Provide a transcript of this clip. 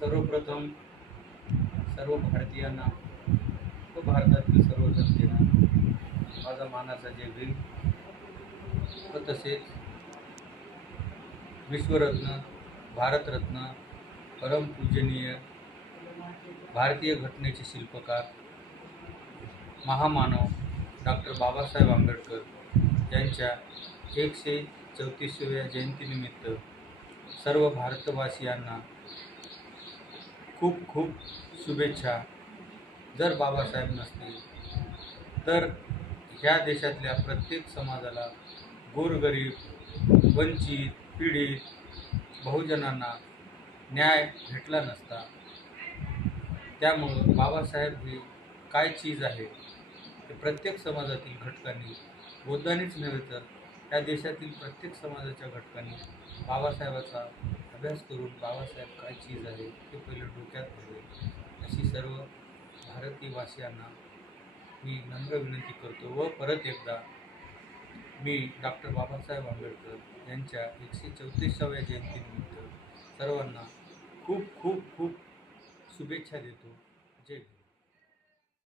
सर्वप्रथम सर्व भारतीयांना व भारतातील सर्व जनतेला माझा मानाचा जय होईल. व तसेच विश्वरत्न भारतरत्न परमपूजनीय भारतीय घटनेचे शिल्पकार महामानव डॉक्टर बाबासाहेब आंबेडकर यांच्या एकशे चौतीसव्या जयंतीनिमित्त सर्व भारतवासियांना खूप खूप शुभेच्छा. जर बाबासाहेब नसतील तर ह्या देशातल्या प्रत्येक समाजाला गोरगरीब वंचित पीडित बहुजनांना न्याय भेटला नसता. त्यामुळं बाबासाहेब ही काय चीज आहे ते प्रत्येक समाजातील घटकांनी बोद्धानीच नव्हे तर त्या देशातील प्रत्येक समाजाच्या घटकांनी बाबासाहेबाचा अभ्यास करून बाबासाहेब काय चीज आहे ते पहिले डोक्यात घ्यावे अशी सर्व भारतीय वासियांना मी नम्र विनंती करतो व परत एकदा मी डॉक्टर बाबासाहेब आंबेडकर यांच्या एकशे चौतीसाव्या जयंतीनिमित्त सर्वांना खूप खूप खूप शुभेच्छा देतो. जय भीम.